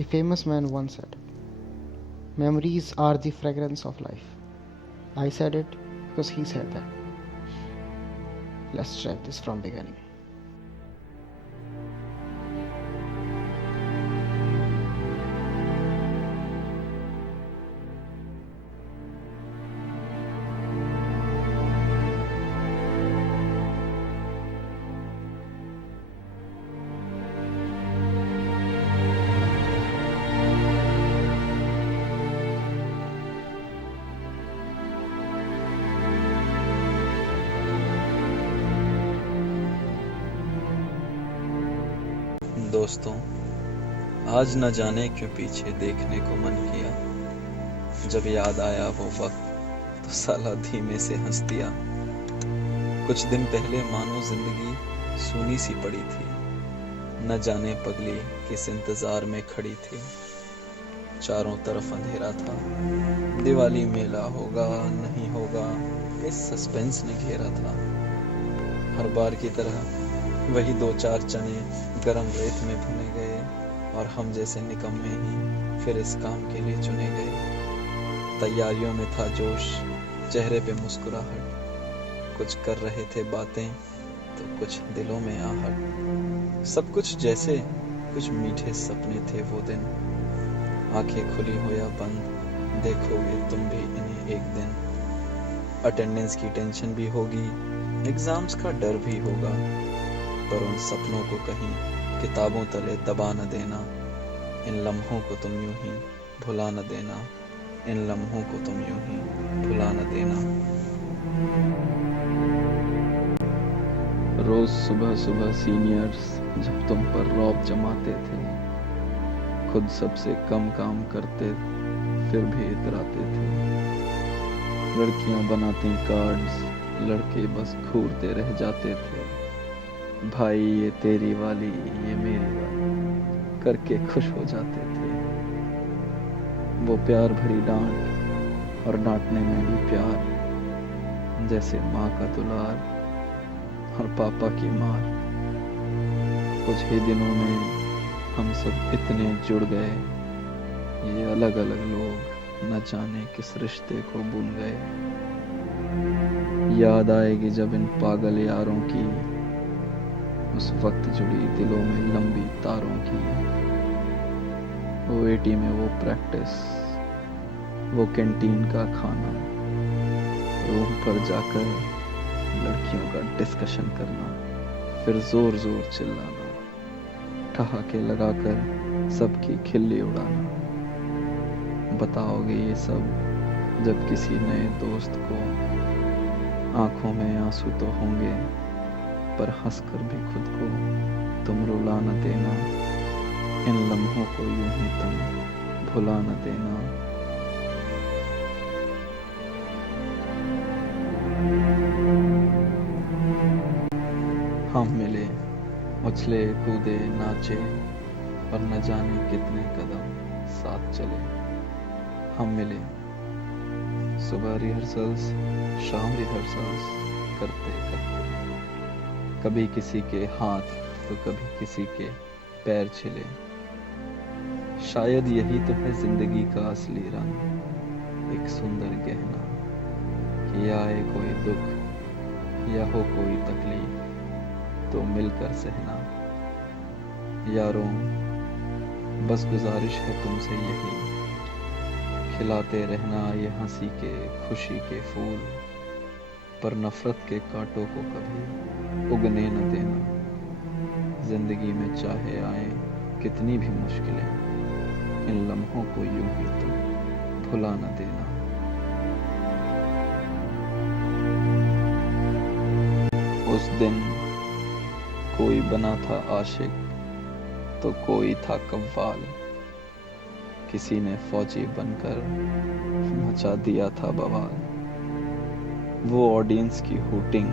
A famous man once said, "Memories are the fragrance of life." I said it because he said that. Let's try this from beginning. दोस्तों, आज न जाने क्यों पीछे देखने को मन किया। जब याद आया वो वक्त तो साला धीमे से हंस दिया। कुछ दिन पहले मानो जिंदगी सूनी सी पड़ी थी, न जाने पगली किस इंतजार में खड़ी थी। चारों तरफ अंधेरा था, दिवाली मेला होगा नहीं होगा, इस सस्पेंस ने घेरा था। हर बार की तरह वही 2-4 चने गरम रेत में भुने गए और हम जैसे निकम्मे ही फिर इस काम के लिए चुने गए। तैयारियों में था जोश, चेहरे पे मुस्कुराहट, कुछ कर रहे थे बातें तो कुछ दिलों में आहट। सब कुछ जैसे कुछ मीठे सपने थे वो दिन। आंखें खुली हो या बंद, देखोगे तुम भी इन्हें एक दिन। अटेंडेंस की टेंशन भी होगी, एग्जाम्स का डर भी होगा, पर उन सपनों को कहीं किताबों तले दबा न देना। इन लम्हों को तुम यूं ही भुला न देना, इन लम्हों को तुम यूं ही भुला न देना। रोज सुबह सुबह सीनियर्स जब तुम पर रौब जमाते थे, खुद सबसे कम काम करते फिर भी इतराते थे। लड़कियां बनाती कार्ड्स, लड़के बस घूरते रह जाते थे। भाई ये तेरी वाली, ये मेरी वाली करके खुश हो जाते थे। वो प्यार भरी डांट और डांटने में भी प्यार, जैसे माँ का दुलार और पापा की मार। कुछ ही दिनों में हम सब इतने जुड़ गए, ये अलग अलग लोग न जाने किस रिश्ते को बुन गए। याद आएगी जब इन पागल यारों की, उस वक्त जुड़ी दिलों में लंबी तारों की। वो एटी में वो प्रैक्टिस, वो कैंटीन का खाना, रूम पर जाकर लड़कियों का डिस्कशन करना, फिर जोर जोर चिल्लाना, ठहाके लगाकर सबकी खिल्ली उड़ाना। बताओगे ये सब जब किसी नए दोस्त को, आंखों में आंसू तो होंगे पर हंसकर भी खुद को तुम रुला न देना। इन लम्हों को यूं ही तुम भुला न देना। हम मिले, उछले कूदे नाचे और न जाने कितने कदम साथ चले। हम मिले, सुबह रिहर्सल्स, शाम रिहर्सल्स करते करते, कभी किसी के हाथ तो कभी किसी के पैर छिले। शायद यही तो है जिंदगी का असली रंग, एक सुंदर गहना कि आए कोई दुख या हो कोई तकलीफ तो मिलकर सहना। यारों, बस गुजारिश है तुमसे यही, खिलाते रहना ये हंसी के खुशी के फूल, पर नफरत के कांटों को कभी उगने न देना। जिंदगी में चाहे आए कितनी भी मुश्किलें, इन लम्हों को यूं ही तुम भुला न देना। उस दिन कोई बना था आशिक तो कोई था कव्वाल, किसी ने फौजी बनकर मचा दिया था बवाल। वो ऑडियंस की हूटिंग,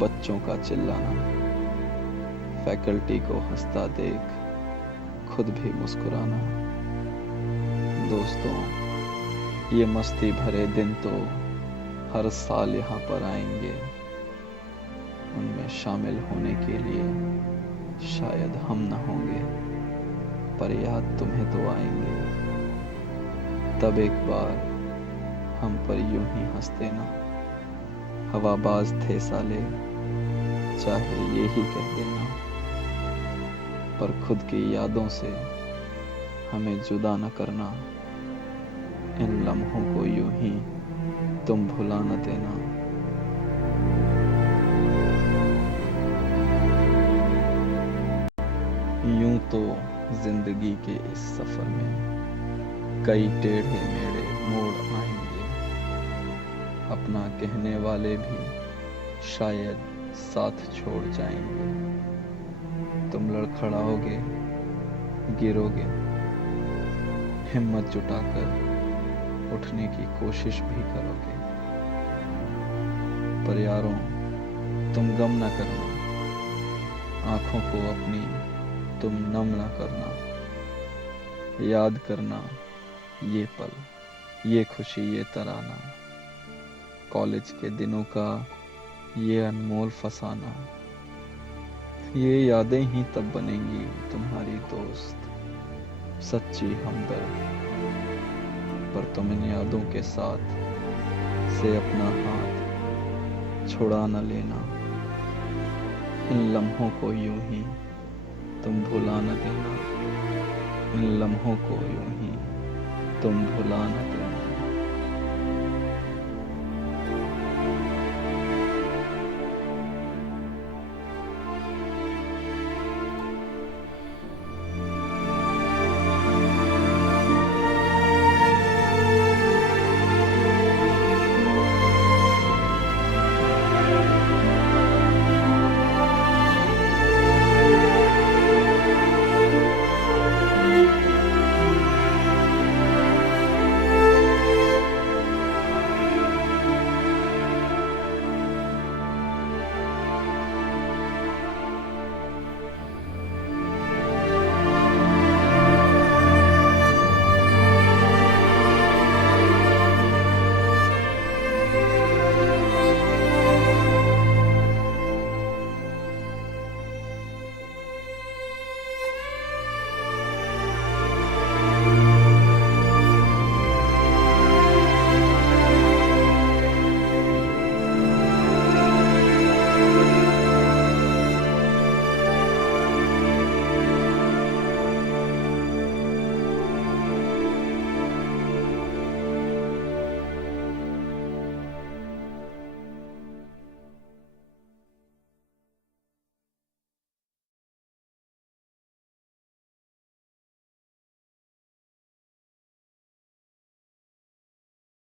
बच्चों का चिल्लाना, फैकल्टी को हंसता देख खुद भी मुस्कुराना। दोस्तों, ये मस्ती भरे दिन तो हर साल यहाँ पर आएंगे, उनमें शामिल होने के लिए शायद हम न होंगे। पर याद तुम्हें तो आएंगे। तब एक बार हम पर यूं ही हंस देना, हवाबाज थे साले, चाहे ये ही कह देना। पर खुद की यादों से हमें जुदा न करना, इन लम्हों को यूं ही तुम भुला न देना। यूं तो जिंदगी के इस सफर में कई टेढ़े मेढ़े मोड़ आएंगे, अपना कहने वाले भी शायद साथ छोड़ जाएंगे। तुम लड़खड़ाओगे, गिरोगे, हिम्मत जुटाकर उठने की कोशिश भी करोगे। पर यारों, तुम गम न करना, आंखों को अपनी तुम नम न करना। याद करना ये पल, ये खुशी, ये तराना, कॉलेज के दिनों का ये अनमोल फसाना। ये यादें ही तब बनेंगी तुम्हारी दोस्त, सच्ची हमदर्द। पर तुम इन यादों के साथ से अपना हाथ छुड़ा न लेना, इन लम्हों को यूं ही तुम भुला न देना, इन लम्हों को यूं ही तुम भुला न देना।